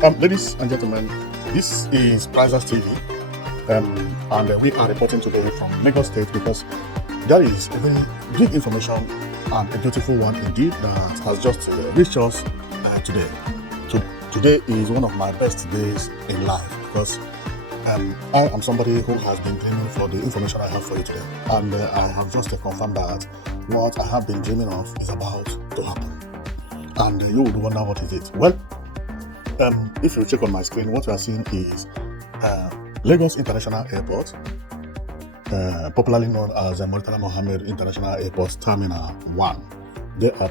Ladies and gentlemen, this is Prizes TV, and we are reporting today from Lagos State because there is a very big information and a beautiful one indeed that has just reached us today. So today is one of my best days in life because I am somebody who has been dreaming for the information I have for you today, and I have just confirmed that what I have been dreaming of is about to happen. And you would wonder what is it? Well, if you check on my screen, what you are seeing is Lagos International Airport, popularly known as Murtala Muhammed International Airport Terminal 1.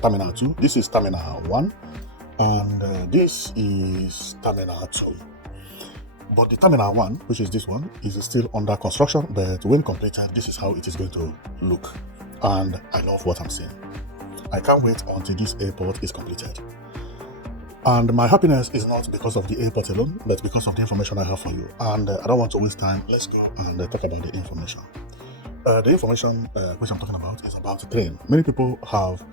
Terminal 2. This is Terminal 1, and this is Terminal 2. But the Terminal 1, which is this one, is still under construction, but when completed, this is how it is going to look. And I love what I'm seeing. I can't wait until this airport is completed. And my happiness is not because of the airport alone, but because of the information I have for you. And I don't want to waste time. Let's go and talk about the information. The information which I'm talking about is about the train. Many people have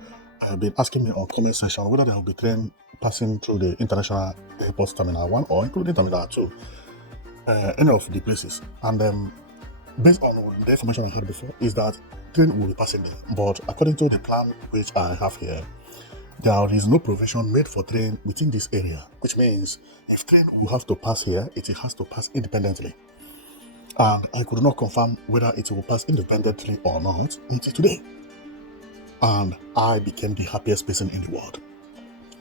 been asking me on comment section whether there will be train passing through the International Airport Terminal 1 or including Terminal 2, any of the places. And based on the information I heard before, is that train will be passing there. But according to the plan which I have here, there is no provision made for train within this area, which means if train will have to pass here, it has to pass independently. And I could not confirm whether it will pass independently or not until today. And I became the happiest person in the world.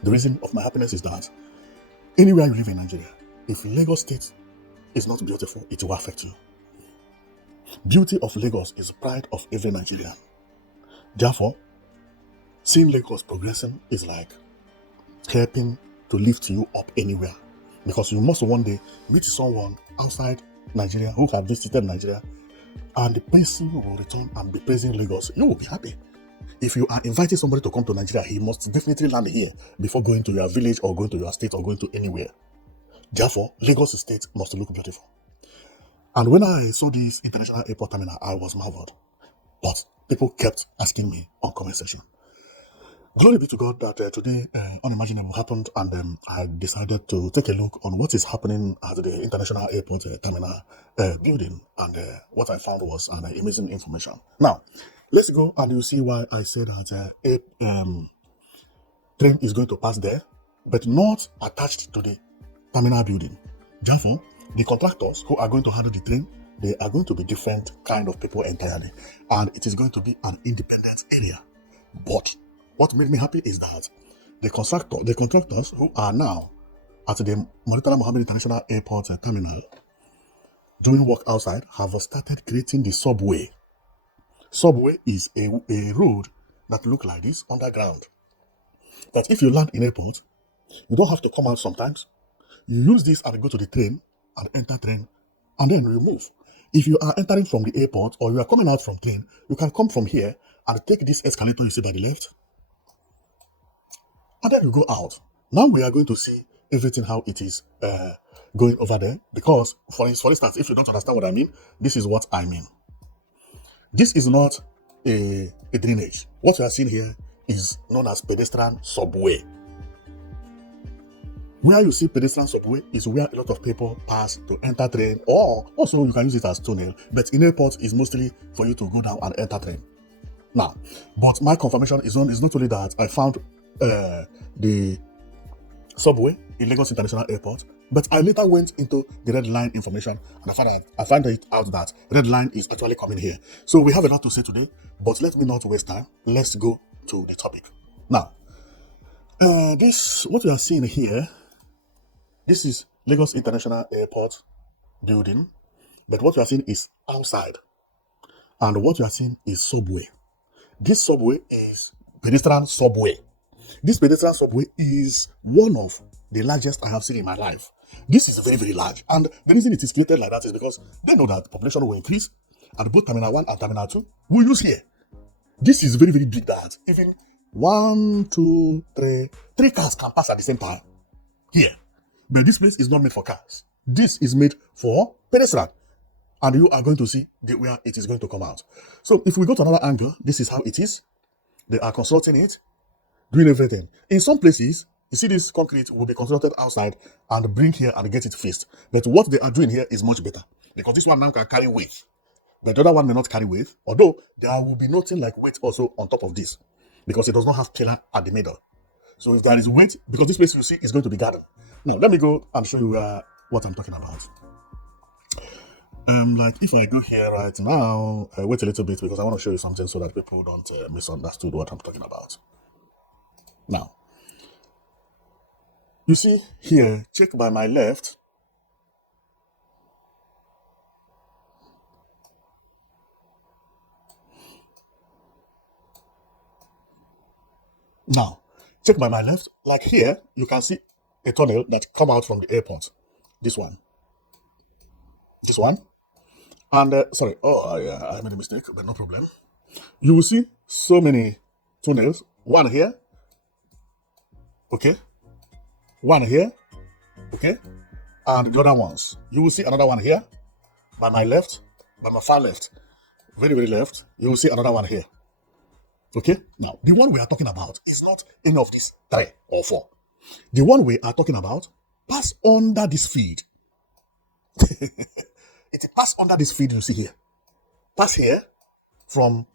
The reason of my happiness is that anywhere you live in Nigeria, if Lagos State is not beautiful, it will affect you. Beauty of Lagos is the pride of every Nigerian. Therefore, seeing Lagos progressing is like helping to lift you up anywhere, because you must one day meet someone outside Nigeria who has visited Nigeria, and the person will return and be praising Lagos. You will be happy. If you are inviting somebody to come to Nigeria, he must definitely land here before going to your village or going to your state or going to anywhere. Therefore, Lagos State must look beautiful. And when I saw this international airport terminal, I was marveled. But people kept asking me on comment section. Glory be to God that today unimaginable happened, and I decided to take a look on what is happening at the International Airport Terminal building, and what I found was an amazing information. Now, let's go and you'll see why I said that a train is going to pass there, but not attached to the terminal building. Therefore, the contractors who are going to handle the train, they are going to be different kind of people entirely, and it is going to be an independent area. But what made me happy is that the contractors who are now at the Murtala Muhammed International Airport Terminal doing work outside have started creating the subway. Subway is a road that looks like this underground. That if you land in airport, you don't have to come out sometimes. You use this and go to the train and enter train, and then you move. If you are entering from the airport or you are coming out from train, you can come from here and take this escalator you see by the left, and then you go out. Now we are going to see everything how it is going over there, because for instance, if you don't understand what I mean, this is what I mean. This is not a drainage. What you are seeing here is known as pedestrian subway. Where you see pedestrian subway is where a lot of people pass to enter train, or also you can use it as tunnel, but in airport is mostly for you to go down and enter train. Now, but my confirmation is not only that I found the subway in Lagos International Airport, but I later went into the red line information, and I found out that red line is actually coming here. So we have a lot to say today, but let me not waste time. Let's go to the topic. Now, what we are seeing here, this is Lagos International Airport building, but what you are seeing is outside, and what you are seeing is subway. This subway is pedestrian subway. This pedestrian subway is one of the largest I have seen in my life. This is very, very large. And the reason it is created like that is because they know that population will increase, and both Terminal 1 and Terminal 2 will use here. This is very, very big that even 3 cars can pass at the same time here. But this place is not made for cars. This is made for pedestrian. And you are going to see where it is going to come out. So if we go to another angle, this is how it is. They are constructing it, doing everything. In some places, You see, this concrete will be constructed outside and bring here and get it fixed. But what they are doing here is much better because this one now can carry weight. But the other one may not carry weight, although there will be nothing like weight also on top of this because it does not have pillar at the middle. So if there is weight, because this place you see is going to be garden. Now, let me go and show you what I'm talking about. Like if I go here right now, wait a little bit because I want to show you something so that people don't misunderstood what I'm talking about. Now, you see here, check by my left. Now, check by my left. Like here, you can see a tunnel that come out from the airport. This one. This one. And, sorry, oh, yeah, I made a mistake, but no problem. You will see so many tunnels. One here. Okay. One here. Okay. And the other ones. You will see another one here. By my left. By my far left. Very, very left. You will see another one here. Okay. Now, the one we are talking about is not any of these 3 or 4. The one we are talking about pass under this feed. It pass under this feed you see here. Pass here from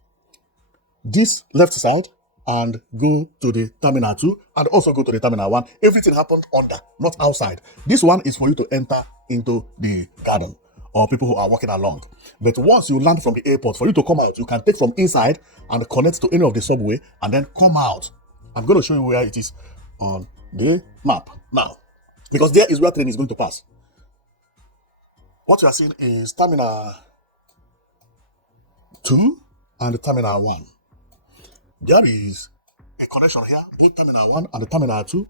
this left side and go to the terminal 2 and also go to the terminal 1. Everything happened under, not outside. This one is for you to enter into the garden or people who are walking along. But once you land from the airport, for you to come out, you can take from inside and connect to any of the subway and then come out. I'm going to show you where it is on the map now, because there is where train is going to pass. What you are seeing is terminal 2 and terminal 1. There is a connection here, both terminal 1 and the terminal 2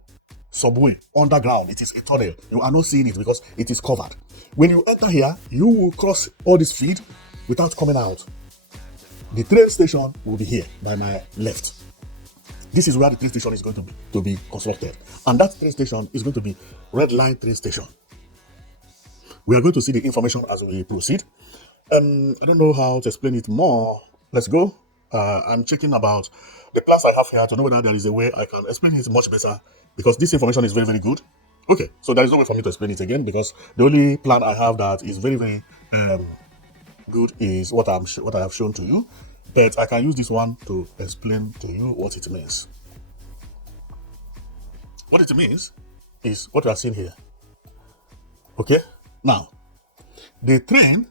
subway underground. It is a tunnel. You are not seeing it because it is covered. When you enter here, you will cross all this feed without coming out. The train station will be here by my left. This is where the train station is going to be constructed. And that train station is going to be Red Line train station. We are going to see the information as we proceed. I don't know how to explain it more. Let's go. I'm checking about the class I have here to know whether there is a way I can explain it much better because this information is very, very good. Okay, so there is no way for me to explain it again because the only plan I have that is very, very good is what I have shown to you. But I can use this one to explain to you what it means. What it means is what you are seeing here. Okay, now the train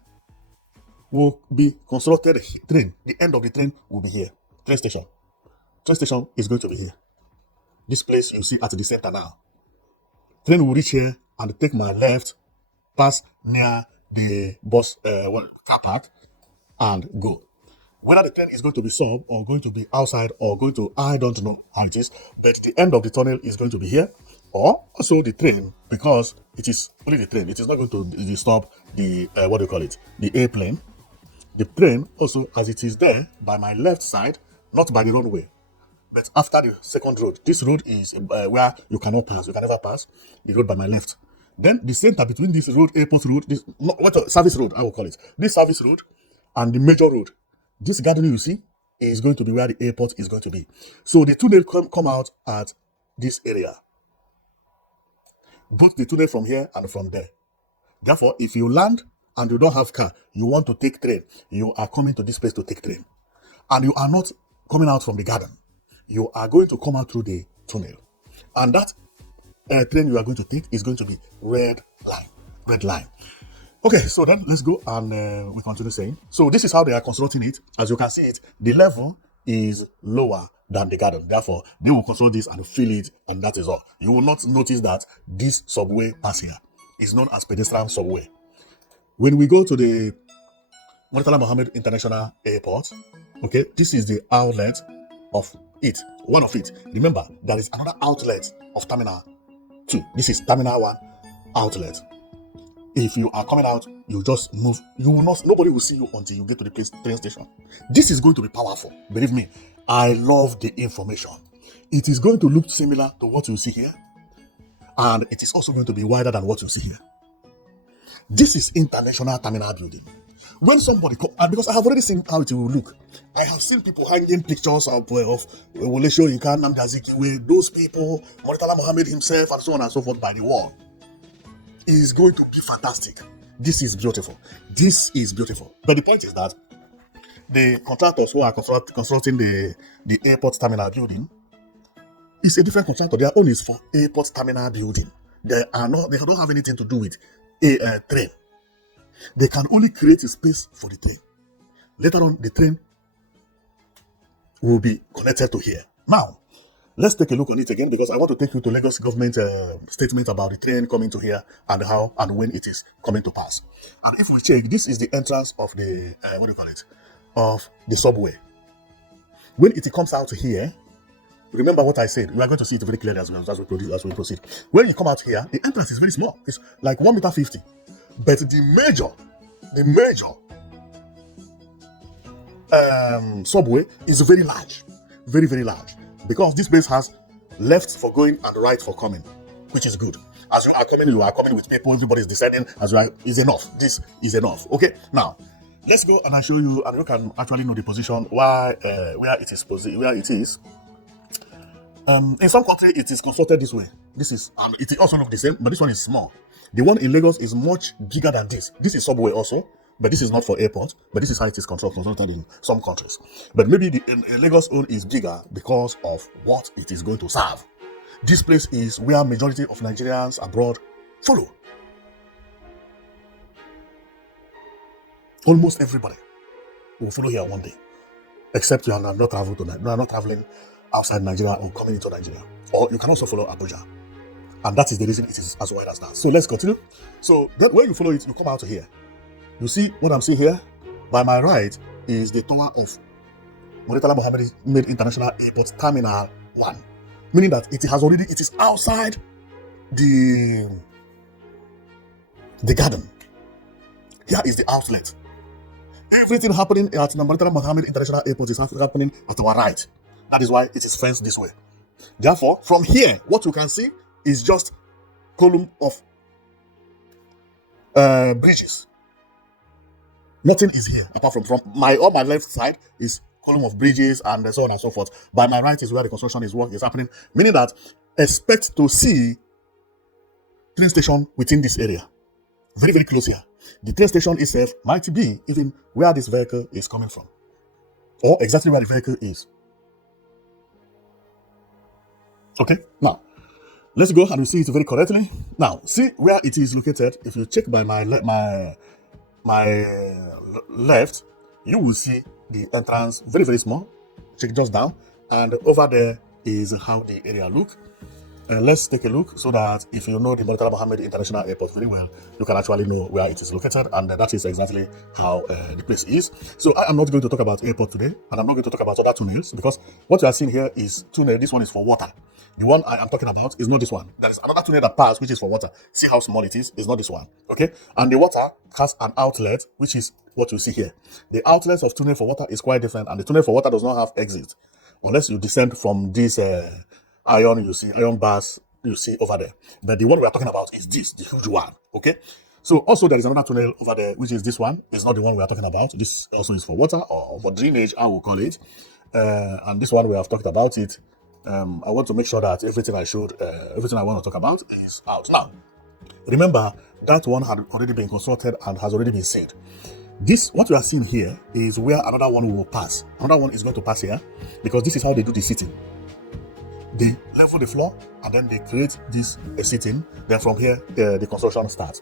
will be constructed. The end of the train will be here. Train station. Train station is going to be here. This place you see at the center now. Train will reach here and take my left, pass near the bus car park, and go. Whether the train is going to be sub or going to be outside or going to, I don't know how it is, but the end of the tunnel is going to be here, or also the train, because it is only the train. It is not going to disturb the, the airplane. The train also, as it is there by my left side, not by the runway, but after the second road. This road is where you cannot pass. You can never pass the road by my left. Then the center between this road, airport road, this service road, I will call it. This service road and the major road. This garden you see is going to be where the airport is going to be. So the tunnel come out at this area. Both the tunnel from here and from there. Therefore, if you land and you don't have car, you want to take train, you are coming to this place to take train. And you are not coming out from the garden. You are going to come out through the tunnel. And that train you are going to take is going to be red line. Red line. Okay, so then let's go and we continue saying. So this is how they are constructing it. As you can see it, the level is lower than the garden. Therefore, they will construct this and fill it, and that is all. You will not notice that this subway pass here is known as Pedestrian subway. When we go to the Murtala Muhammed International Airport, okay, this is the outlet of it, one of it. Remember, there is another outlet of Terminal 2. This is Terminal 1 outlet. If you are coming out, you just move. You will not. Nobody will see you until you get to the train station. This is going to be powerful. Believe me, I love the information. It is going to look similar to what you see here, and it is also going to be wider than what you see here. This is international terminal building. When somebody come, and because I have already seen how it will look, I have seen people hanging pictures of Wole Soyinka, Nnamdi Azikiwe, those people, Murtala Muhammed himself, and so on and so forth by the wall. It is going to be fantastic. This is beautiful. This is beautiful. But the point is that the contractors who are constructing the airport terminal building is a different contractor. Their own is for airport terminal building. They don't have anything to do with a train. They can only create a space for the train. Later on, the train will be connected to here. Now, let's take a look on it again because I want to take you to Lagos government statement about the train coming to here and how and when it is coming to pass. And if we check, this is the entrance of the, of the subway. When it comes out here, remember what I said, we are going to see it very clearly as we proceed. When you come out here, the entrance is very small. It's like 1.50 meters. But the major subway is very large, very, very large. Because this place has left for going and right for coming, which is good. As you are coming with people, everybody is descending, is enough. This is enough. Okay, now let's go and I show you, and you can actually know the position where it is. In some country, it is constructed this way. This is, it also looks the same, but this one is small. The one in Lagos is much bigger than this. This is subway also, but this is not for airport. But this is how it is constructed in some countries. But maybe the Lagos own is bigger because of what it is going to serve. This place is where majority of Nigerians abroad follow. Almost everybody will follow here one day, except you are not traveling outside Nigeria or coming into Nigeria. Or you can also follow Abuja. And that is the reason it is as wide as that. So let's continue. So when you follow it, you come out here. You see what I'm seeing here? By my right is the tower of Murtala Muhammed International Airport Terminal 1. Meaning that it is outside the garden. Here is the outlet. Everything happening at Murtala Muhammed International Airport is happening at our right. That is why it is fenced this way. Therefore, from here, what you can see is just column of bridges. Nothing is here apart from my left side is column of bridges and so on and so forth. By my right is where the construction is happening, meaning that expect to see train station within this area, very, very close here. The train station itself might be even where this vehicle is coming from, or exactly where the vehicle is. Okay, now let's go and we see it very correctly. Now, see where it is located. If you check by my left, you will see the entrance very, very small. Check just down, and over there is how the area look. Let's take a look so that if you know the Murtala Muhammed International Airport very well, you can actually know where it is located, and that is exactly how the place is. So I am not going to talk about airport today, and I'm not going to talk about other tunnels, because what you are seeing here is tunnel. This one is for water. The one I am talking about is not this one. There is another tunnel that passes, which is for water. See how small it is? It's not this one. Okay? And the water has an outlet, which is what you see here. The outlets of tunnel for water is quite different, and the tunnel for water does not have exit unless you descend from this iron bars you see over there. But the one we are talking about is this, the huge one. Okay? So also there is another tunnel over there, which is this one. It's not the one we are talking about. This also is for water or for drainage, I will call it. And this one we have talked about it. I want to make sure that everything I want to talk about is out. Now, remember that one had already been constructed and has already been said. This, what you are seeing here, is where another one will pass. Another one is going to pass here, because this is how they do the seating. They level the floor and then they create this seating. Then from here, the construction starts.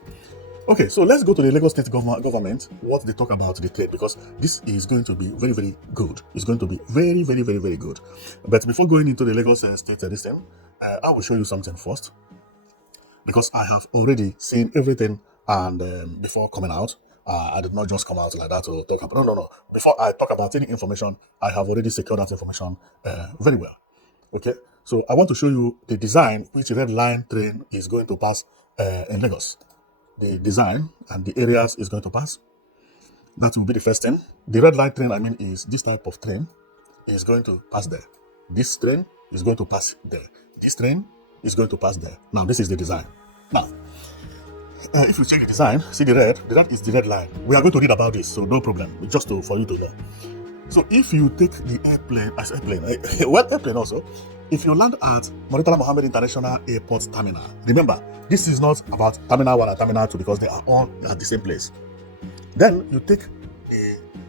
Okay, so let's go to the Lagos State government, what they talk about the trade, because this is going to be very, very good. It's going to be very, very, very, very good. But before going into the Lagos State system, I will show you something first, because I have already seen everything, and before coming out, I did not just come out like that to talk about. No. Before I talk about any information, I have already secured that information very well. Okay, so I want to show you the design which red line train is going to pass in Lagos. The design and the areas is going to pass. That will be the first thing. The red line train, is this type of train is going to pass there. This train is going to pass there. This train is going to pass there. Now, this is the design. Now, If you check the design, see the red is the red line. We are going to read about this, so no problem, just for you to know. So if you take the airplane, well, airplane also, if you land at Murtala Muhammed International Airport Terminal, remember, this is not about Terminal 1 and Terminal 2 because they are all at the same place. Then you take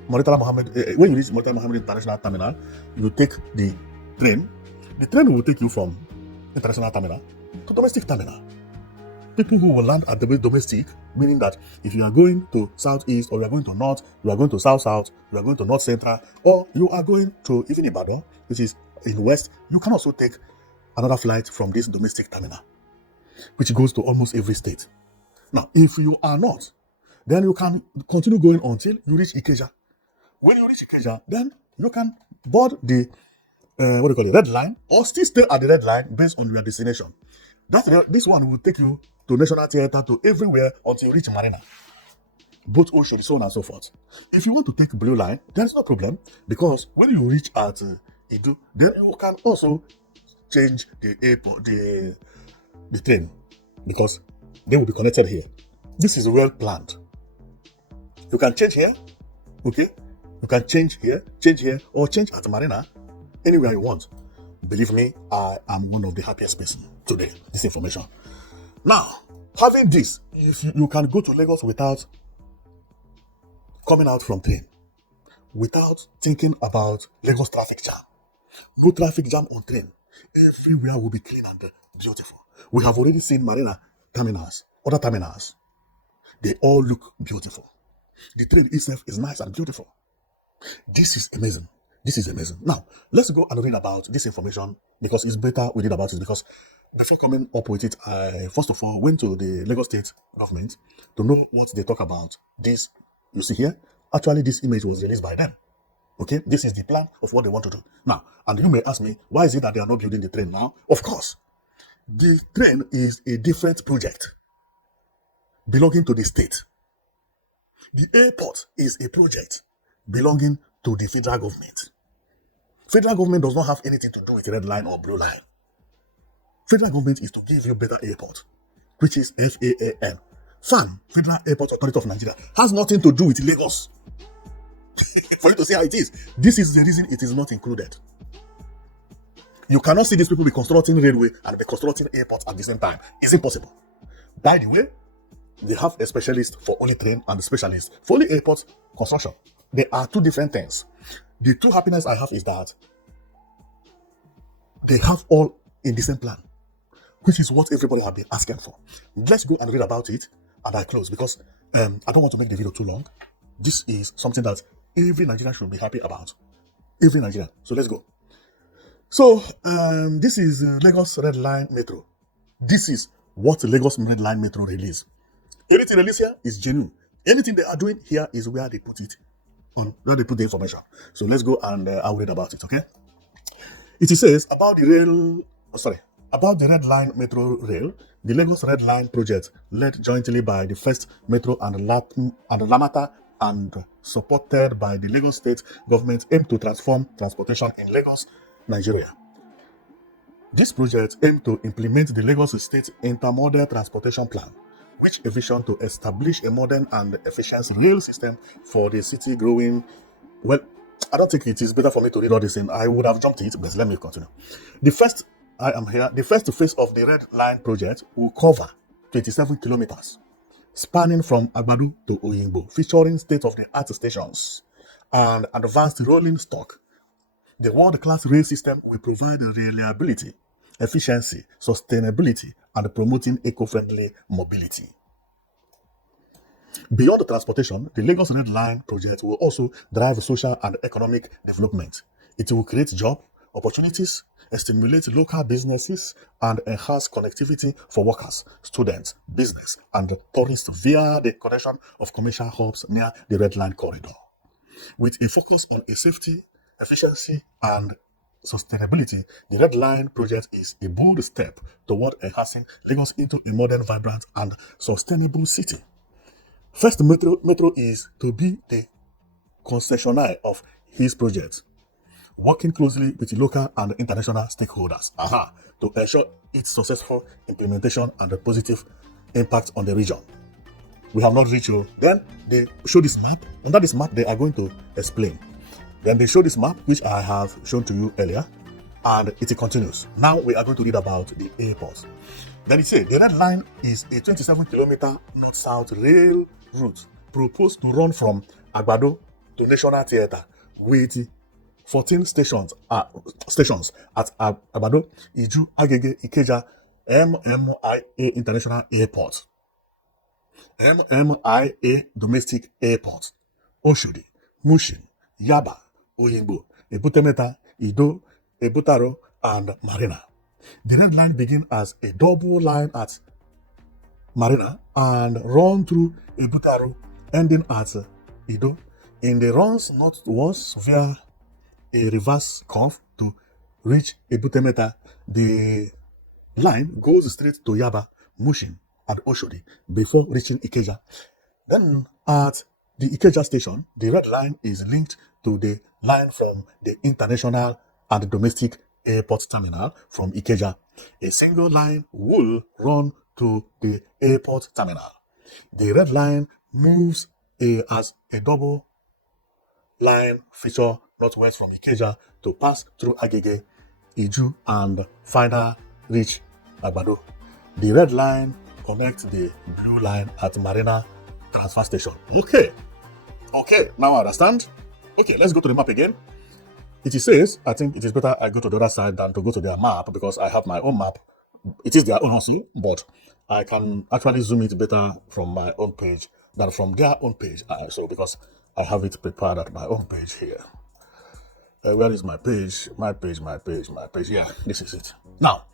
Murtala Muhammed, when you reach Murtala Muhammed International Terminal, you take the train. The train will take you from International Terminal to Domestic Terminal. People who will land at the domestic, meaning that if you are going to southeast, or you are going to north, you are going to south, you are going to north central, or you are going to even Ibadan, which is in west, you can also take another flight from this domestic terminal, which goes to almost every state. Now, if you are not, then you can continue going until you reach Ikeja. When you reach Ikeja, then you can board the red line, or still stay at the red line based on your destination. This one will take you to National Theatre, to everywhere until you reach Marina, both ocean, so on and so forth. If you want to take Blue Line, there's no problem, because when you reach at Idu, then you can also change the airport, the train, because they will be connected here. This is well planned. You can change here, okay? You can change here, or change at Marina, anywhere you want. Believe me, I am one of the happiest person today. This information. Now, having this, if you can go to Lagos without coming out from train, without thinking about Lagos traffic jam. No traffic jam on train. Everywhere will be clean and beautiful. We have already seen Marina terminals, other terminals. They all look beautiful. The train itself is nice and beautiful. This is amazing. This is amazing. Now, let's go and read about this information, because it's better we read about it, because before coming up with it, I first of all went to the Lagos State government to know what they talk about. This, you see here, actually this image was released by them. Okay, this is the plan of what they want to do. Now, and you may ask me, why is it that they are not building the train now? Of course, the train is a different project belonging to the state. The airport is a project belonging to the federal government. Federal government does not have anything to do with red line or blue line. Federal government is to give you better airport, which is FAAN. FAN, Federal Airport Authority of Nigeria, has nothing to do with Lagos. For you to see how it is. This is the reason it is not included. You cannot see these people be constructing railway and be constructing airports at the same time. It's impossible. By the way, they have a specialist for only train and a specialist for only airport construction. They are two different things. The true happiness I have is that they have all in the same plan, which is what everybody have been asking for. Let's go and read about it, and I close, because I don't want to make the video too long. This is something that every Nigerian should be happy about. Every Nigerian. So let's go. So this is Lagos Red Line Metro. This is what Lagos Red Line Metro release. Anything released here is genuine. Anything they are doing here is where they put it on, where they put the information. So let's go and I'll read about it. Okay. It says about the Red Line Metro Rail, the Lagos Red Line project, led jointly by the First Metro and Lamata and supported by the Lagos State government, aimed to transform transportation in Lagos, Nigeria. This project aimed to implement the Lagos State Intermodal Transportation Plan, which a vision to establish a modern and efficient rail system for the city growing. Well, I don't think it is better for me to read all this in. I would have jumped it, but let me continue. The first phase of the Red Line project will cover 27 kilometers, spanning from Agbadu to Oyingbo, featuring state-of-the-art stations and advanced rolling stock. The world-class rail system will provide reliability, efficiency, sustainability, and promoting eco-friendly mobility. Beyond the transportation, the Lagos Red Line project will also drive social and economic development. It will create job opportunities, stimulate local businesses, and enhance connectivity for workers, students, business, and tourists via the connection of commercial hubs near the Red Line corridor. With a focus on safety, efficiency, and sustainability, the Red Line project is a bold step toward enhancing Lagos into a modern, vibrant, and sustainable city. First Metro is to be the concessionaire of his project, working closely with local and international stakeholders to ensure its successful implementation and a positive impact on the region. We have not reached you. Then they show this map. Under this map, they are going to explain. Then they show this map, which I have shown to you earlier, and it continues. Now we are going to read about the airport. Then it says the red line is a 27-kilometer north-south rail route proposed to run from Agbado to National Theatre with 14 stations at Agbado, Iju, Agege, Ikeja, MMIA International Airport, MMIA Domestic Airport, Oshodi, Mushin, Yaba, Oyingbo, Ebutemeta, Ido, Ebutaro, and Marina. The red line begins as a double line at Marina and run through Ebutaro, ending at Ido. In the runs northwards via a reverse curve to reach Ebutemeta, the line goes straight to Yaba, Mushin, and Oshodi before reaching Ikeja. Then at the Ikeja station, the red line is linked to the line from the international and domestic airport terminal from Ikeja. A single line will run to the airport terminal. The red line moves as a double line feature northwest from Ikeja to pass through Agege, Iju, and final reach Agbado. The red line connects the blue line at Marina transfer station. Okay, now I understand. Okay, let's go to the map again. It says, I think it is better I go to the other side than to go to their map because I have my own map. It is their own also, but I can actually zoom it better from my own page than from their own page. So because I have it prepared at my own page here. Where is my page? My page. Yeah, this is it. Now,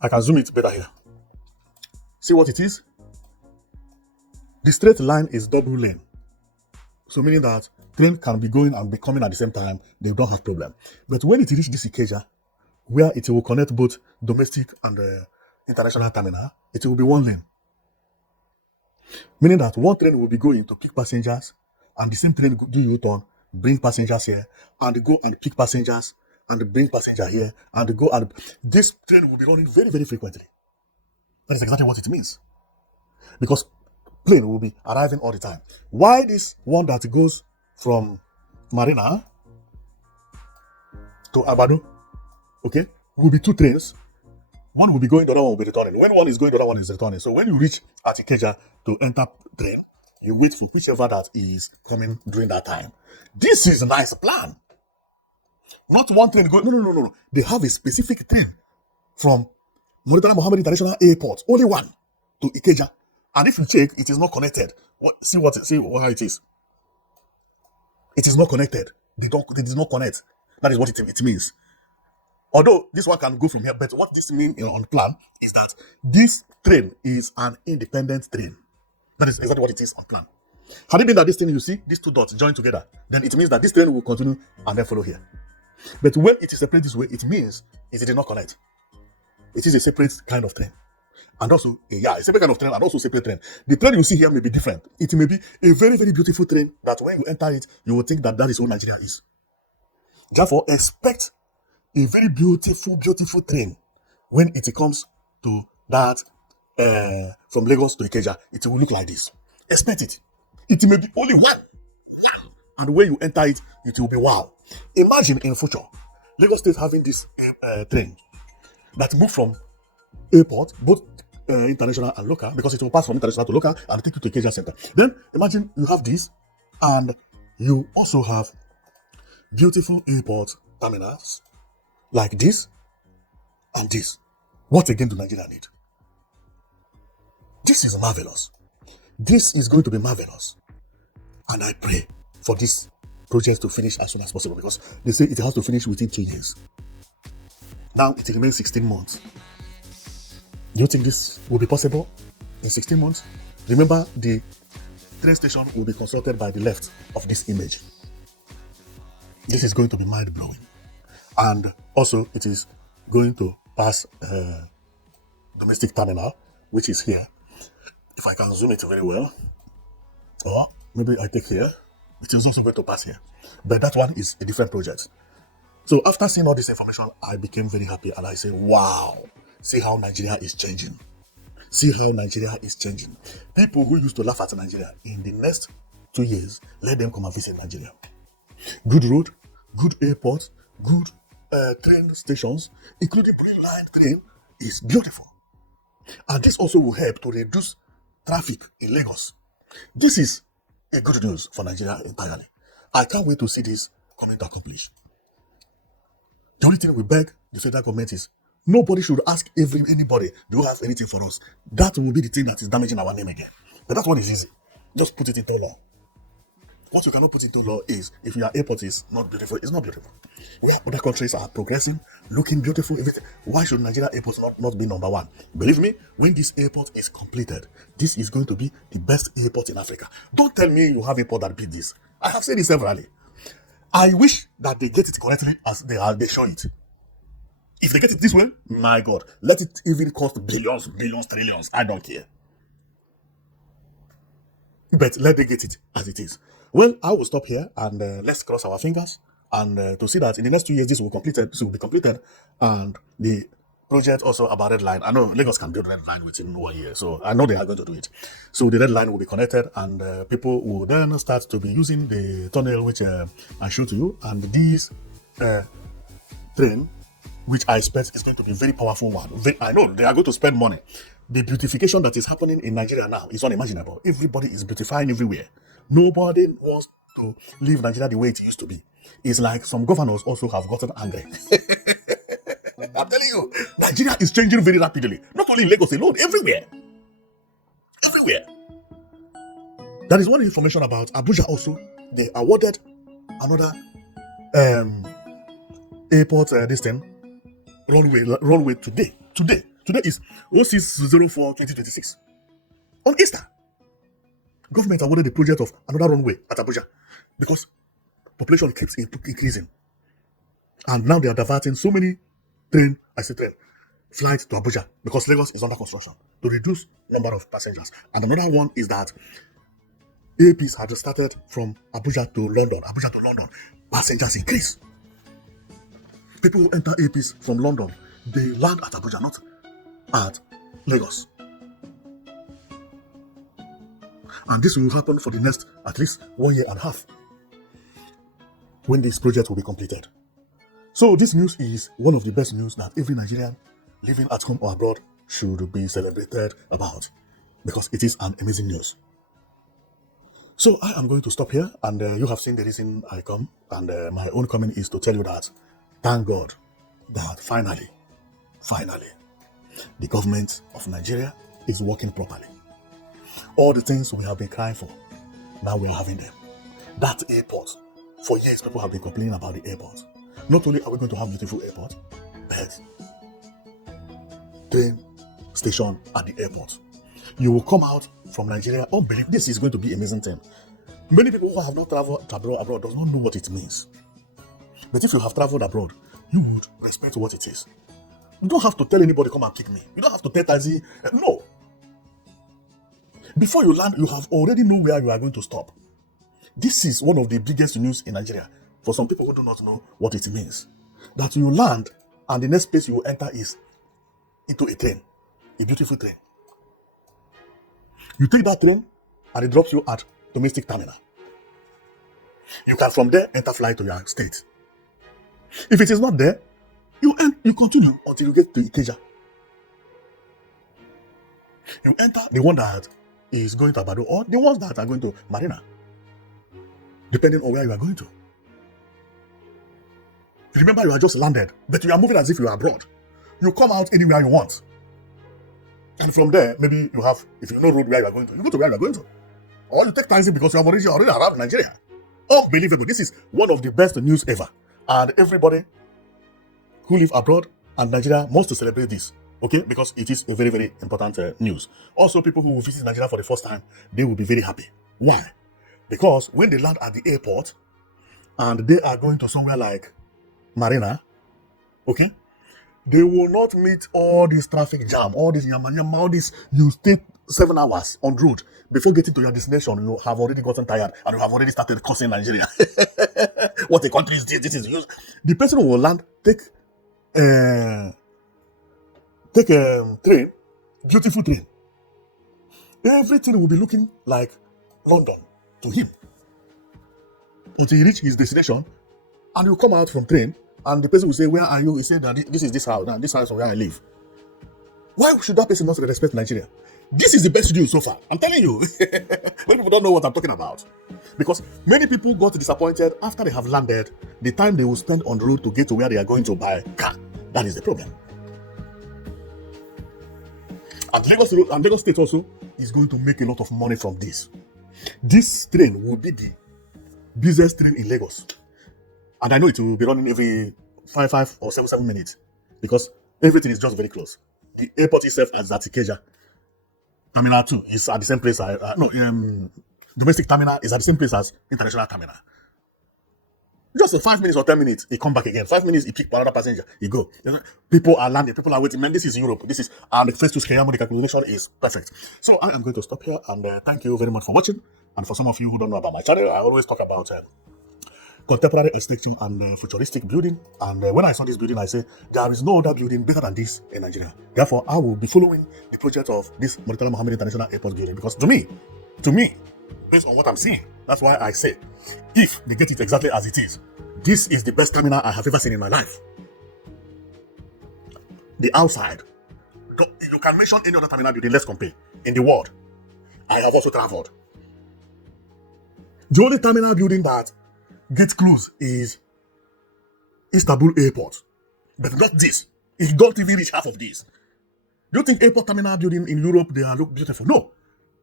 I can zoom it better here. See what it is? The straight line is double lane. So meaning that train can be going and be coming at the same time, they don't have problem. But when it reaches this Ikeja, where it will connect both domestic and international terminal, it will be one lane. Meaning that one train will be going to pick passengers, and the same train do U-turn, bring passengers here, and go and pick passengers, and bring passenger here, and go and... This train will be running very, very frequently. That is exactly what it means. Because plane will be arriving all the time. Why this one that goes from Marina to Agbado, okay, will be two trains. One will be going, the other one will be returning. When one is going, the other one is returning. So when you reach at Ikeja to enter train, you wait for whichever that is coming during that time. This is a nice plan. Not one train going, no. They have a specific train from Murtala Muhammed International Airport, only one, to Ikeja. And if you check, it is not connected. See how it is. It is not connected. They did not connect. That is what it means. Although this one can go from here, but what this means on plan is that this train is an independent train. That is exactly what it is on plan. Had it been that this thing you see, these two dots join together, then it means that this train will continue and then follow here. But when it is separated this way, it means it did not connect. It is a separate kind of train. And also, a separate kind of train and also separate train. The train you see here may be different. It may be a very, very beautiful train that when you enter it, you will think that is what Nigeria is. Therefore, expect a very beautiful train when it comes to that from Lagos to Ikeja. It will look like this. Expect it. It may be only one. And when you enter it, it will be wow. Imagine in future, Lagos State having this train that move from airport, both international and local, because it will pass from international to local and take you to Ikeja Center. Then imagine you have this, and you also have beautiful airport terminals like this and this. What again do Nigeria need? This is marvelous. This is going to be marvelous. And I pray for this project to finish as soon as possible, because they say it has to finish within 2 years. Now it remains 16 months. Do you think this will be possible in 16 months? Remember, the train station will be constructed by the left of this image. This is going to be mind-blowing. And also, it is going to pass domestic terminal, which is here. If I can zoom it very well, or maybe I take here, it is also going to pass here. But that one is a different project. So after seeing all this information, I became very happy and I said, wow, see how Nigeria is changing. See how Nigeria is changing. People who used to laugh at Nigeria, in the next 2 years, let them come and visit Nigeria. Good road, good airport, good train stations, including line train, is beautiful. And this also will help to reduce traffic in Lagos. This is a good news for Nigeria entirely. I can't wait to see this coming to accomplish. The only thing we beg the federal government is nobody should ask anybody, do you have anything for us? That will be the thing that is damaging our name again. But that one is easy. Just put it into law. What you cannot put into law is if your airport is not beautiful, it's not beautiful. Where other countries are progressing, looking beautiful, everything. Why should Nigeria airports not be number one? Believe me, when this airport is completed, this is going to be the best airport in Africa. Don't tell me you have a airport that beat this. I have said this severally. I wish that they get it correctly as they show it. If they get it this way, my God, let it even cost billions, trillions. I don't care. But let them get it as it is. Well, I will stop here and let's cross our fingers and to see that in the next 2 years this will be completed, and the project also about red line. I know Lagos can build red line within 1 year, so I know they are going to do it. So the red line will be connected, and people will then start to be using the tunnel which I showed to you, and this train, which I expect is going to be a very powerful one. I know they are going to spend money. The beautification that is happening in Nigeria now is unimaginable. Everybody is beautifying everywhere. Nobody wants to leave Nigeria the way it used to be. It's like some governors also have gotten angry. I'm telling you, Nigeria is changing very rapidly. Not only in Lagos alone, everywhere. Everywhere. There is one information about Abuja also. They awarded another airport runway today. Today is 06/04/2026. On Easter, government awarded the project of another runway at Abuja because population keeps increasing. And now they are diverting so many flights to Abuja because Lagos is under construction to reduce number of passengers. And another one is that APs had started from Abuja to London. Passengers increase. People who enter APs from London, they land at Abuja, not at Lagos. And this will happen for the next at least 1 year and a half when this project will be completed. So this news is one of the best news that every Nigerian living at home or abroad should be celebrated about, because it is an amazing news. So I am going to stop here, and you have seen the reason I come, and my own comment is to tell you that thank God that finally, the government of Nigeria is working properly. All the things we have been crying for, now we are having them. That airport, for years people have been complaining about the airport. Not only are we going to have beautiful airport, but train station at the airport. You will come out from Nigeria, unbelievable. This is going to be an amazing thing. Many people who have not traveled abroad does not know what it means. But if you have traveled abroad, you would respect what it is. You don't have to tell anybody, come and kick me. You don't have to tell Tazi, no. Before you land, you have already know where you are going to stop. This is one of the biggest news in Nigeria for some people who do not know what it means. That you land and the next place you will enter is into a train, a beautiful train. You take that train and it drops you at domestic terminal. You can from there enter flight to your state. If it is not there, you continue until you get to Ikeja. You enter the one that is going to Abado or the ones that are going to Marina, depending on where you are going to. Remember, you are just landed, but you are moving as if you are abroad. You come out anywhere you want. And from there, maybe you have, if you know road where you are going to, you go to where you are going to. Or you take taxi because you have already arrived in Nigeria. Unbelievable. This is one of the best news ever. And everybody who live abroad and Nigeria must to celebrate this. Okay? Because it is a very, very important news. Also, people who will visit Nigeria for the first time, they will be very happy. Why? Because when they land at the airport and they are going to somewhere like Marina, okay, they will not meet all this traffic jam, all this yama, all this. You stay 7 hours on road before getting to your destination. You have already gotten tired and you have already started cursing Nigeria. What a country is this? This is used. The person who will land, take a train, beautiful train, Everything will be looking like London to him until he reach his destination, and he'll come out from train, and the person will say, "Where are you?" He said that this is this house. Now this house is where I live. Why should that person not respect Nigeria? This is the best deal so far. I'm telling you. Many people don't know what I'm talking about. Because many people got disappointed after they have landed, the time they will spend on the road to get to where they are going to buy a car. That is the problem. And Lagos State also is going to make a lot of money from this. This train will be the busiest train in Lagos. And I know it will be running every 5 or 7 minutes. Because everything is just very close. The airport itself is at Ikeja. Terminal 2 is at the same place. Domestic terminal is at the same place as international terminal. Just for 5 minutes or 10 minutes, he come back again. 5 minutes, he pick another passenger, he go. People are landing, people are waiting. Man, this is Europe. And the face to scale, the calculation is perfect. So I am going to stop here, and thank you very much for watching. And for some of you who don't know about my channel, I always talk about contemporary architecture and futuristic building. And when I saw this building, I said, there is no other building better than this in Nigeria. Therefore, I will be following the project of this Murtala Muhammed International Airport building, because to me, based on what I'm seeing, that's why I say, if they get it exactly as it is, this is the best terminal I have ever seen in my life. The outside, you can mention any other terminal building, let's compare, in the world. I have also traveled. The only terminal building that gets close is Istanbul Airport. But not this. It don't even reach half of this. Do you think airport terminal building in Europe, they look beautiful? No.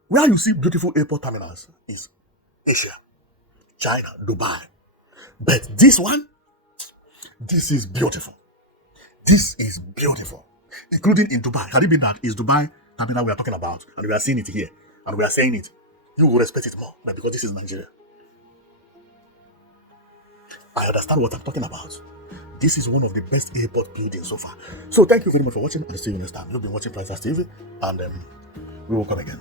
Where you see beautiful airport terminals is Asia, China, Dubai. But this one, this is beautiful. This is beautiful. Including in Dubai. Had it been that is Dubai terminal we are talking about, and we are seeing it here, and we are saying it, you will respect it more. But because this is Nigeria, I understand what I'm talking about. This is one of the best airport buildings so far. So thank you very much for watching, and see you next time. You've been watching Priceless TV, and we will come again.